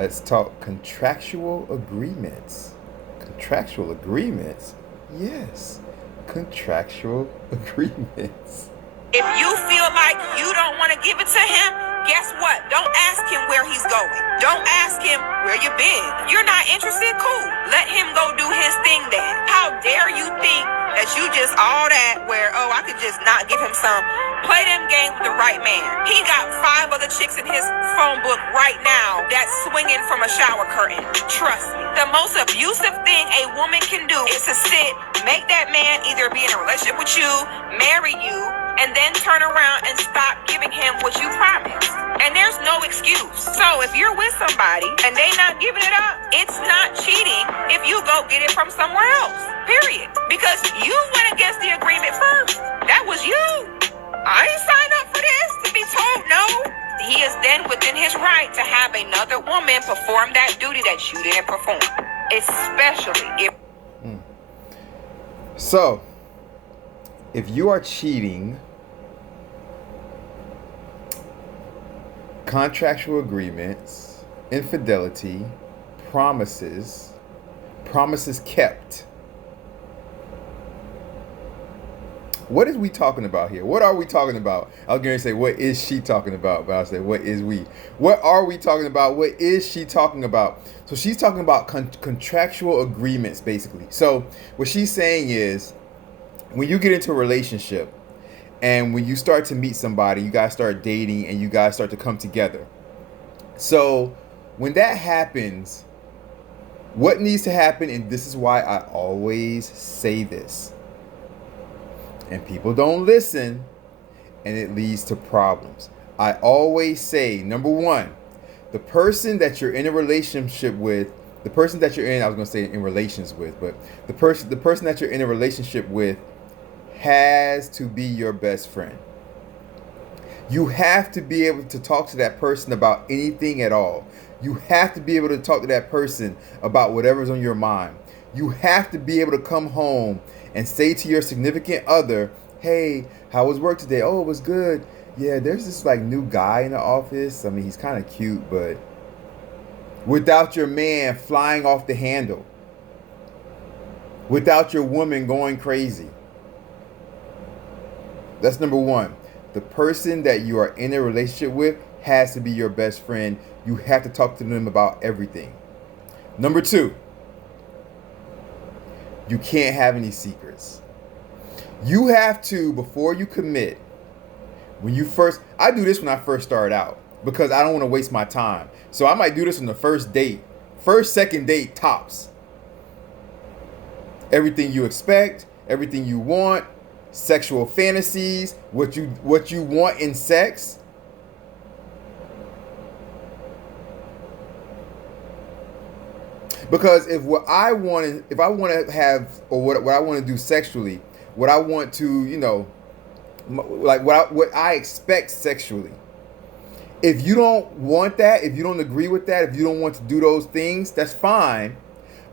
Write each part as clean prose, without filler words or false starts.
Let's talk contractual agreements. Contractual agreements? Yes, contractual agreements. If you feel like you don't want to give it to him, guess what? Don't ask him where he's going. Don't ask him where you been. You're not interested? Cool. Let him go do his thing then. How dare you think that you just all that where, oh, I could just not give him some. Play them games with the right man. He got 5 other chicks in his phone book right now that's swinging from a shower curtain. Trust me. The most abusive thing a woman can do is to sit, make that man either be in a relationship with you, marry you, and then turn around and stop giving him what you promised. And there's no excuse. So if you're with somebody and they not giving it up, it's not cheating if you go get it from somewhere else. Period. Because you went against the agreement first. That was you. I ain't signed up for this to be told no. He is then within his right to have another woman perform that duty that you didn't perform. Especially if... So, if you are cheating, contractual agreements, infidelity, promises kept. What is we talking about here? What are we talking about? I was going to say, what is she talking about? But I'll say, what is we? What are we talking about? What is she talking about? So she's talking about contractual agreements, basically. So what she's saying is, when you get into a relationship and when you start to meet somebody, you guys start dating and you guys start to come together. So when that happens, what needs to happen, and this is why I always say this, and people don't listen, and it leads to problems. I always say, number one, the person that you're in a relationship with, the person that you're in, I was going to say in relations with, but the person that you're in a relationship with has to be your best friend. You have to be able to talk to that person about anything at all. You have to be able to talk to that person about whatever's on your mind. You have to be able to come home and say to your significant other, hey, how was work today? Oh, it was good. Yeah, there's this like new guy in the office. I mean, he's kind of cute, but without your man flying off the handle, without your woman going crazy. That's number one. The person that you are in a relationship with has to be your best friend. You have to talk to them about everything. Number two, you can't have any secrets. You have to, before you commit, I do this when I first start out because I don't want to waste my time. So I might do this on the first date, second date tops. Everything you expect, everything you want, sexual fantasies, what you want in sex. Because if I want to have, or what I want to do sexually, what I want to, like what I expect sexually. If you don't want that, if you don't agree with that, if you don't want to do those things, that's fine.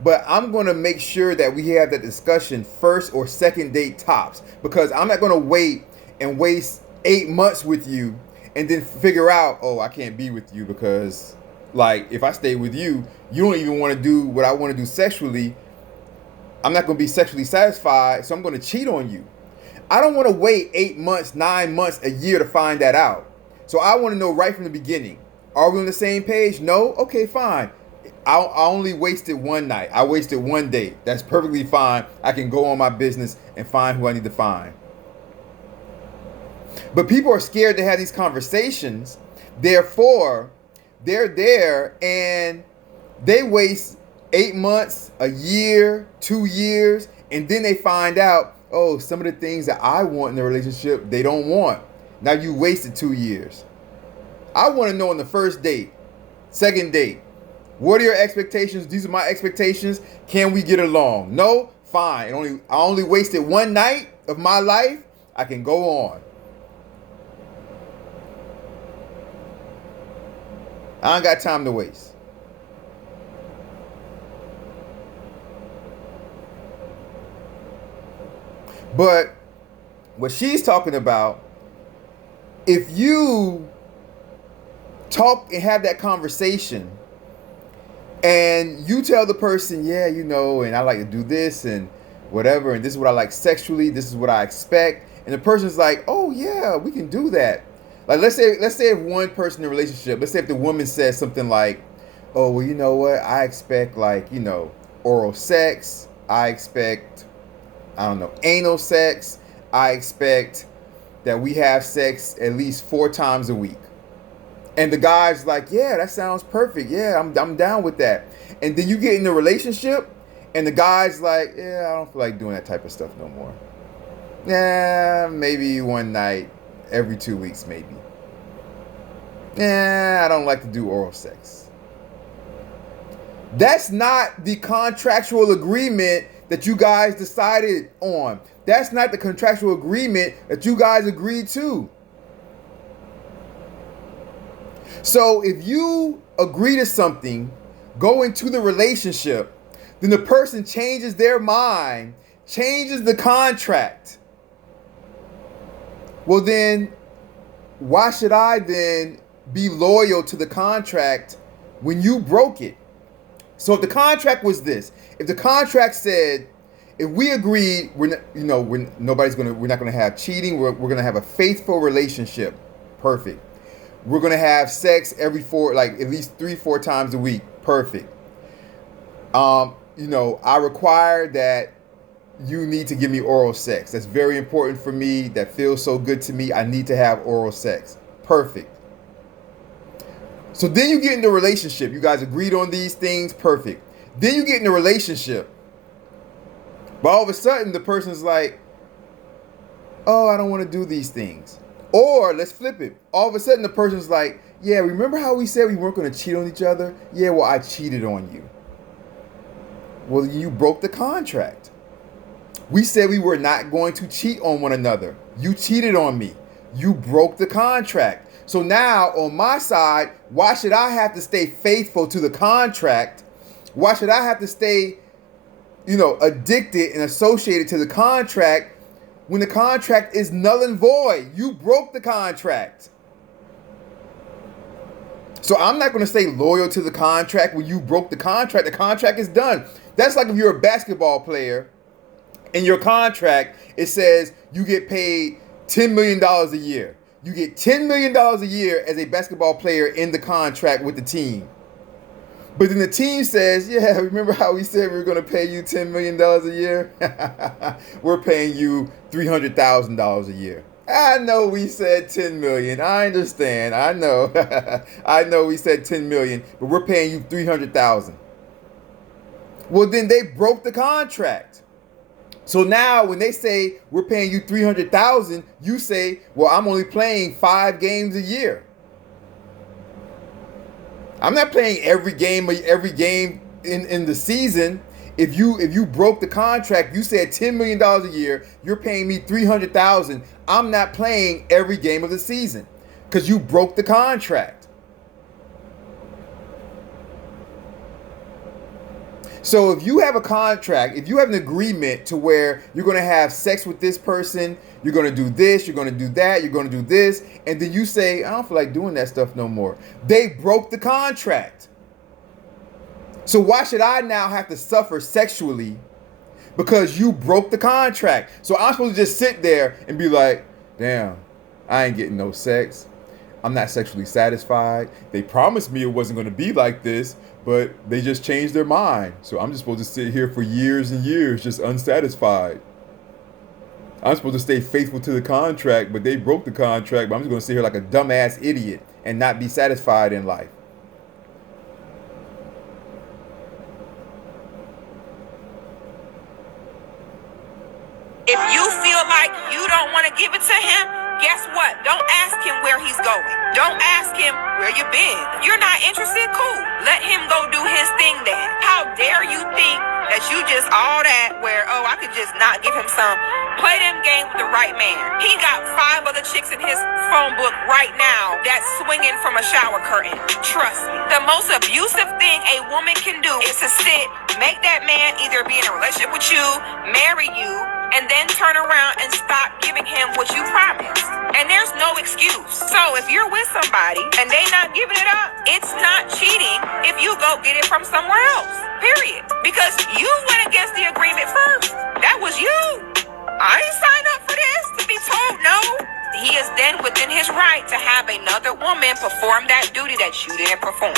But I'm going to make sure that we have that discussion first or second date tops, because I'm not going to wait and waste 8 months with you and then figure out, oh, I can't be with you because, like, if I stay with you, you don't even want to do what I want to do sexually. I'm not going to be sexually satisfied, so I'm going to cheat on you. I don't want to wait 8 months, 9 months, a year to find that out. So I want to know right from the beginning. Are we on the same page? No? Okay, fine. I only wasted one night. I wasted one date. That's perfectly fine. I can go on my business and find who I need to find. But people are scared to have these conversations. Therefore, they're there and they waste 8 months, a year, 2 years, and then they find out, oh, some of the things that I want in the relationship, they don't want. Now you wasted 2 years. I want to know on the first date, second date, what are your expectations? These are my expectations. Can we get along? No? Fine. I only wasted one night of my life. I can go on. I don't got time to waste. But what she's talking about, if you talk and have that conversation And you tell the person, yeah, you know, and I like to do this and whatever, and this is what I like sexually, this is what I expect. And the person's like, oh yeah, we can do that. Like let's say if one person in a relationship, let's say if the woman says something like, oh well, you know what, I expect like, you know, oral sex, I expect, I don't know, anal sex, I expect that we have sex at least 4 times a week. And the guy's like, yeah, that sounds perfect. Yeah, I'm down with that. And then you get in a relationship and the guy's like, yeah, I don't feel like doing that type of stuff no more. Yeah, maybe one night every 2 weeks, maybe. Yeah, I don't like to do oral sex. That's not the contractual agreement that you guys decided on. That's not the contractual agreement that you guys agreed to. So if you agree to something, go into the relationship, then the person changes their mind, changes the contract. Well then, why should I then be loyal to the contract when you broke it? So if the contract was this, if the contract said, if we agreed, we're not gonna have cheating, we're gonna have a faithful relationship, perfect. We're gonna have sex every at least 3-4 times a week, perfect. I require that you need to give me oral sex. That's very important for me. That feels so good to me. I need to have oral sex. Perfect. So then you get in the relationship. You guys agreed on these things. Perfect. Then you get in the relationship. But all of a sudden, the person's like, oh, I don't want to do these things. Or let's flip it. All of a sudden, the person's like, yeah, remember how we said we weren't going to cheat on each other? Yeah, well, I cheated on you. Well, you broke the contract. We said we were not going to cheat on one another. You cheated on me. You broke the contract. So now on my side, why should I have to stay faithful to the contract? Why should I have to stay, addicted and associated to the contract when the contract is null and void? You broke the contract. So I'm not going to stay loyal to the contract when you broke the contract. The contract is done. That's like if you're a basketball player. In your contract, it says you get paid $10 million a year. You get $10 million a year as a basketball player in the contract with the team. But then the team says, yeah, remember how we said we were going to pay you $10 million a year? We're paying you $300,000 a year. I know we said 10 million. I understand. I know. I know we said 10 million, but we're paying you 300,000. Well, then they broke the contract. So now when they say we're paying you 300,000, you say, well, I'm only playing 5 games a year. I'm not playing every game in the season. If you broke the contract, you said $10 million a year, you're paying me 300,000. I'm not playing every game of the season because you broke the contract. So if you have a contract, if you have an agreement to where you're going to have sex with this person, you're going to do this, you're going to do that, you're going to do this, and then you say, I don't feel like doing that stuff no more. They broke the contract. So why should I now have to suffer sexually because you broke the contract? So I'm supposed to just sit there and be like, damn, I ain't getting no sex. I'm not sexually satisfied. They promised me it wasn't going to be like this, but they just changed their mind. So I'm just supposed to sit here for years and years just unsatisfied. I'm supposed to stay faithful to the contract, but they broke the contract, but I'm just going to sit here like a dumbass idiot and not be satisfied in life. If you feel like you don't want to give it to him, guess what? Don't ask him where he's going. Don't ask him where you've been. You're not interested? Cool. Let him go do his thing then. How dare you think that you just all that where, I could just not give him some. Play them games with the right man. He got 5 other chicks in his phone book right now that's swinging from a shower curtain. Trust me. The most abusive thing a woman can do is to sit, make that man either be in a relationship with you, marry you, and then turn around and stop giving him what you promised. And there's no excuse. So if you're with somebody and they not giving it up, it's not cheating if you go get it from somewhere else. Period. Because you went against the agreement first. That was you. I ain't signed up for this to be told no. He is then within his right to have another woman perform that duty that you didn't perform,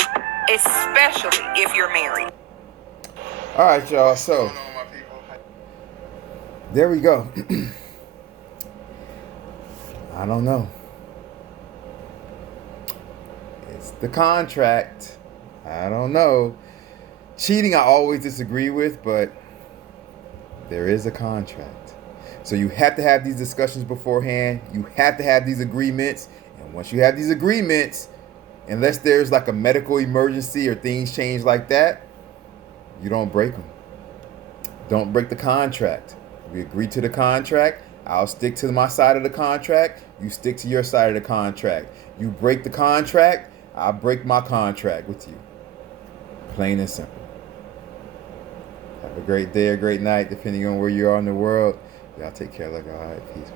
especially if you're married. All right, y'all. So there we go. I don't know. It's the contract. I don't know. Cheating, I always disagree with, but there is a contract. So you have to have these discussions beforehand. You have to have these agreements. And once you have these agreements, unless there's like a medical emergency or things change like that, you don't break them. Don't break the contract. We agree to the contract. I'll stick to my side of the contract. You stick to your side of the contract. You break the contract. I'll break my contract with you. Plain and simple. Have a great day or great night, depending on where you are in the world. Y'all take care. Love y'all. All right. Peace.